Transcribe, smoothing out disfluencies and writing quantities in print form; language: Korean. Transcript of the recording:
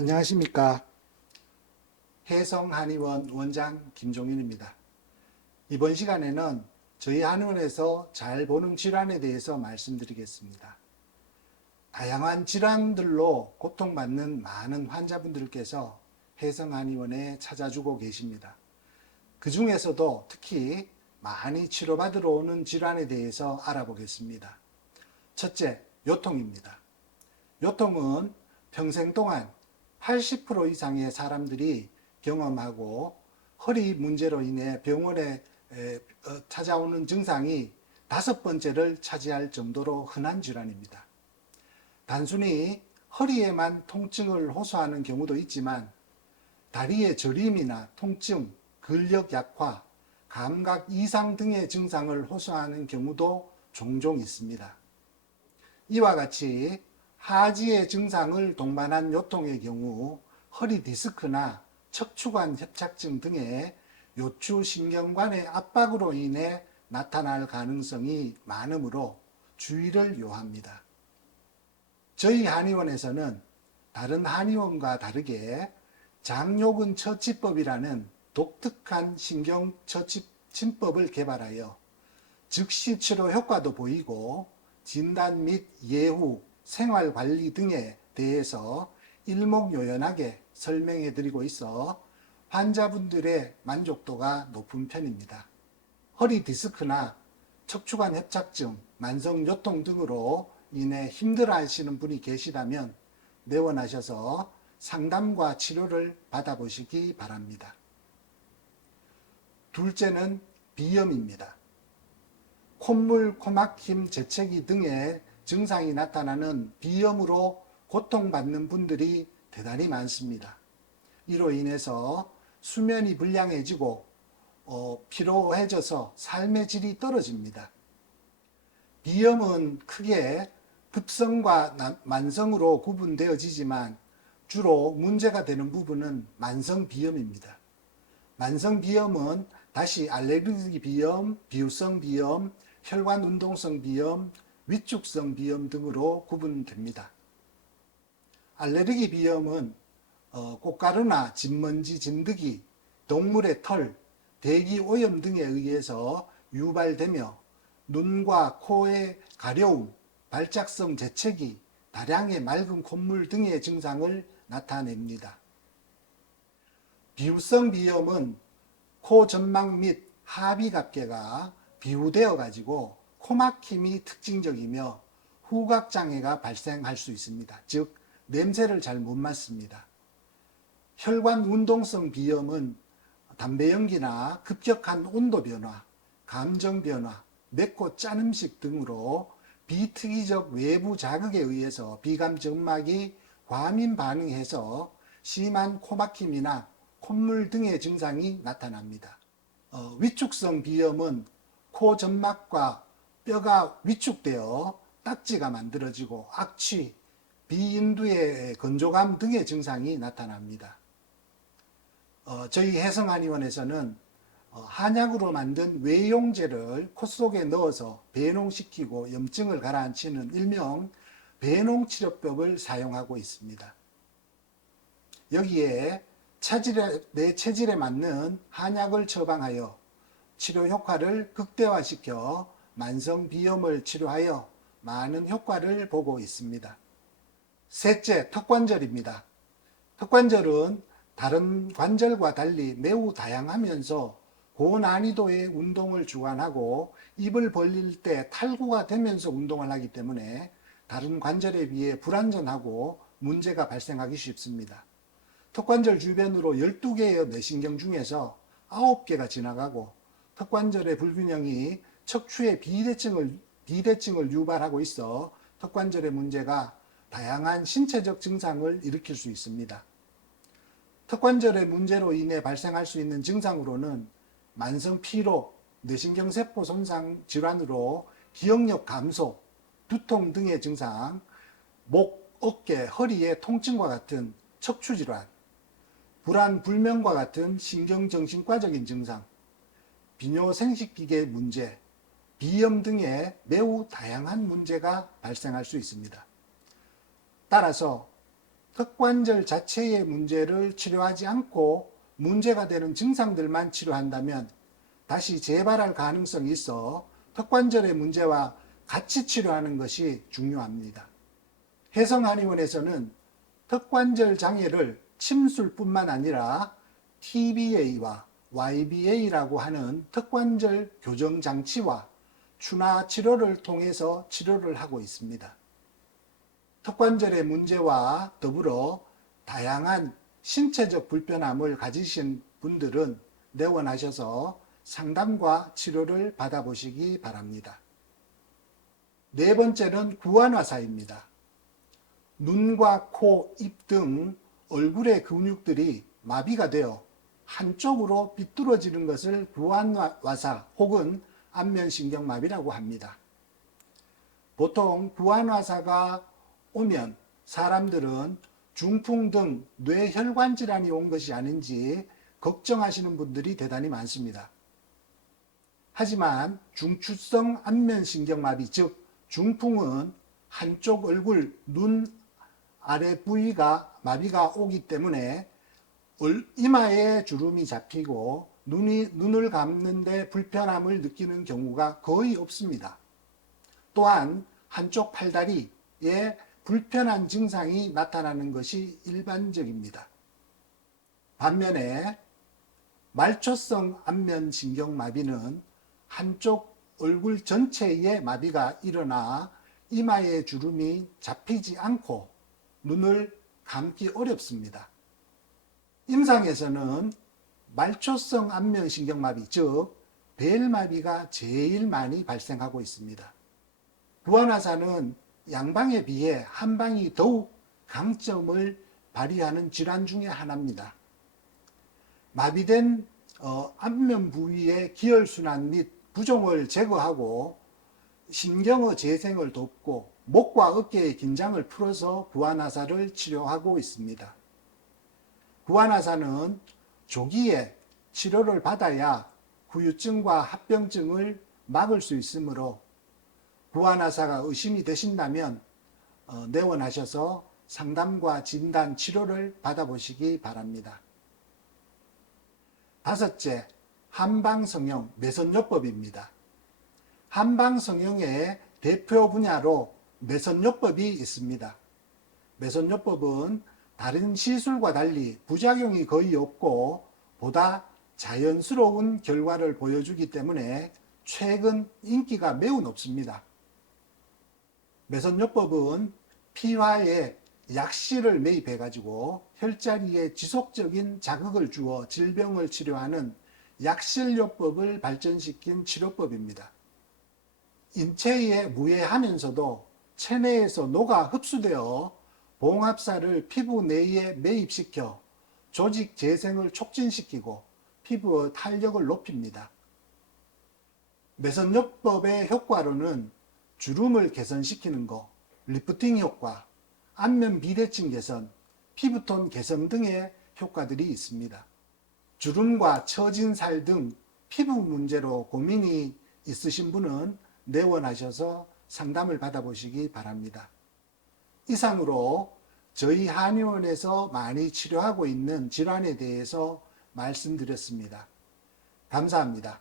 안녕하십니까. 해성한의원 원장 김종윤입니다. 이번 시간에는 저희 한의원에서 잘 보는 질환에 대해서 말씀드리겠습니다. 다양한 질환들로 고통받는 많은 환자분들께서 해성한의원에 찾아주고 계십니다. 그 중에서도 특히 많이 치료받으러 오는 질환에 대해서 알아보겠습니다. 첫째, 요통입니다. 요통은 평생 동안 80% 이상의 사람들이 경험하고 허리 문제로 인해 병원에 찾아오는 증상이 5번째를 차지할 정도로 흔한 질환입니다. 단순히 허리에만 통증을 호소하는 경우도 있지만 다리의 저림이나 통증, 근력 약화, 감각 이상 등의 증상을 호소하는 경우도 종종 있습니다. 이와 같이 하지의 증상을 동반한 요통의 경우 허리 디스크나 척추관 협착증 등의 요추 신경관의 압박으로 인해 나타날 가능성이 많으므로 주의를 요합니다. 저희 한의원에서는 다른 한의원과 다르게 장요근 처치법이라는 독특한 신경 처치침법을 개발하여 즉시 치료 효과도 보이고 진단 및 예후, 생활관리 등에 대해서 일목요연하게 설명해 드리고 있어 환자분들의 만족도가 높은 편입니다. 허리 디스크나 척추관 협착증, 만성 요통 등으로 인해 힘들어 하시는 분이 계시다면 내원하셔서 상담과 치료를 받아보시기 바랍니다. 둘째는 비염입니다. 콧물, 코막힘, 재채기 등의 증상이 나타나는 비염으로 고통받는 분들이 대단히 많습니다. 이로 인해서 수면이 불량해지고 피로해져서 삶의 질이 떨어집니다. 비염은 크게 급성과 만성으로 구분되어지지만 주로 문제가 되는 부분은 만성 비염입니다. 만성 비염은 다시 알레르기 비염, 비유성 비염, 혈관 운동성 비염, 위축성 비염 등으로 구분됩니다. 알레르기 비염은 꽃가루나 진먼지, 진드기, 동물의 털, 대기 오염 등에 의해서 유발되며 눈과 코의 가려움, 발작성 재채기, 다량의 맑은 콧물 등의 증상을 나타냅니다. 비후성 비염은 코 점막 및 하비갑계가 비후되어 가지고 코막힘이 특징적이며 후각장애가 발생할 수 있습니다. 즉 냄새를 잘 못 맡습니다. 혈관 운동성 비염은 담배 연기나 급격한 온도 변화, 감정 변화, 맵고 짠 음식 등으로 비특이적 외부 자극에 의해서 비감 점막이 과민 반응해서 심한 코막힘이나 콧물 등의 증상이 나타납니다. 위축성 비염은 코 점막과 뼈가 위축되어 딱지가 만들어지고 악취, 비인두의 건조감 등의 증상이 나타납니다. 저희 해성한의원에서는 한약으로 만든 외용제를 코 속에 넣어서 배농시키고 염증을 가라앉히는 일명 배농치료법을 사용하고 있습니다. 여기에 내 체질에 맞는 한약을 처방하여 치료 효과를 극대화시켜 만성 비염을 치료하여 많은 효과를 보고 있습니다. 셋째, 턱관절입니다. 턱관절은 다른 관절과 달리 매우 다양하면서 고난이도의 운동을 주관하고 입을 벌릴 때 탈구가 되면서 운동을 하기 때문에 다른 관절에 비해 불안전하고 문제가 발생하기 쉽습니다. 턱관절 주변으로 12개의 뇌신경 중에서 9개가 지나가고 턱관절의 불균형이 척추의 비대증을 유발하고 있어 턱관절의 문제가 다양한 신체적 증상을 일으킬 수 있습니다. 턱관절의 문제로 인해 발생할 수 있는 증상으로는 만성 피로, 뇌신경세포 손상 질환으로 기억력 감소, 두통 등의 증상, 목, 어깨, 허리의 통증과 같은 척추질환, 불안, 불면과 같은 신경정신과적인 증상, 비뇨생식기계 문제, 비염 등의 매우 다양한 문제가 발생할 수 있습니다. 따라서 턱관절 자체의 문제를 치료하지 않고 문제가 되는 증상들만 치료한다면 다시 재발할 가능성이 있어 턱관절의 문제와 같이 치료하는 것이 중요합니다. 혜성한의원에서는 턱관절 장애를 침술뿐만 아니라 TBA와 YBA라고 하는 턱관절 교정 장치와 추나 치료를 통해서 치료를 하고 있습니다. 턱관절의 문제와 더불어 다양한 신체적 불편함을 가지신 분들은 내원하셔서 상담과 치료를 받아보시기 바랍니다. 네 번째는 구안화사입니다. 눈과 코, 입 등 얼굴의 근육들이 마비가 되어 한쪽으로 비뚤어지는 것을 구안화사 혹은 안면신경마비라고 합니다. 보통 구안화사가 오면 사람들은 중풍 등 뇌혈관 질환이 온 것이 아닌지 걱정하시는 분들이 대단히 많습니다. 하지만 중추성 안면신경마비, 즉 중풍은 한쪽 얼굴, 눈 아래 부위가 마비가 오기 때문에 이마에 주름이 잡히고 눈을 감는데 불편함을 느끼는 경우가 거의 없습니다. 또한 한쪽 팔다리에 불편한 증상이 나타나는 것이 일반적입니다. 반면에 말초성 안면신경마비는 한쪽 얼굴 전체에 마비가 일어나 이마에 주름이 잡히지 않고 눈을 감기 어렵습니다. 임상에서는 말초성 안면신경마비, 즉 벨마비가 제일 많이 발생하고 있습니다. 구안화사는 양방에 비해 한방이 더욱 강점을 발휘하는 질환 중에 하나입니다. 마비된 안면 부위의 기혈순환 및 부종을 제거하고 신경의 재생을 돕고 목과 어깨의 긴장을 풀어서 구안화사를 치료하고 있습니다. 구안화사는 조기에 치료를 받아야 후유증과 합병증을 막을 수 있으므로 구안화사가 의심이 되신다면 내원하셔서 상담과 진단, 치료를 받아보시기 바랍니다. 다섯째, 한방성형 매선요법입니다. 한방성형의 대표 분야로 매선요법이 있습니다. 매선요법은 다른 시술과 달리 부작용이 거의 없고 보다 자연스러운 결과를 보여주기 때문에 최근 인기가 매우 높습니다. 매선요법은 피화에 약실을 매입해 가지고 혈자리에 지속적인 자극을 주어 질병을 치료하는 약실요법을 발전시킨 치료법입니다. 인체에 무해하면서도 체내에서 녹아 흡수되어 봉합사를 피부 내에 매입시켜 조직 재생을 촉진시키고 피부의 탄력을 높입니다. 매선요법의 효과로는 주름을 개선시키는 것, 리프팅 효과, 안면 비대칭 개선, 피부톤 개선 등의 효과들이 있습니다. 주름과 처진 살 등 피부 문제로 고민이 있으신 분은 내원하셔서 상담을 받아보시기 바랍니다. 이상으로 저희 한의원에서 많이 치료하고 있는 질환에 대해서 말씀드렸습니다. 감사합니다.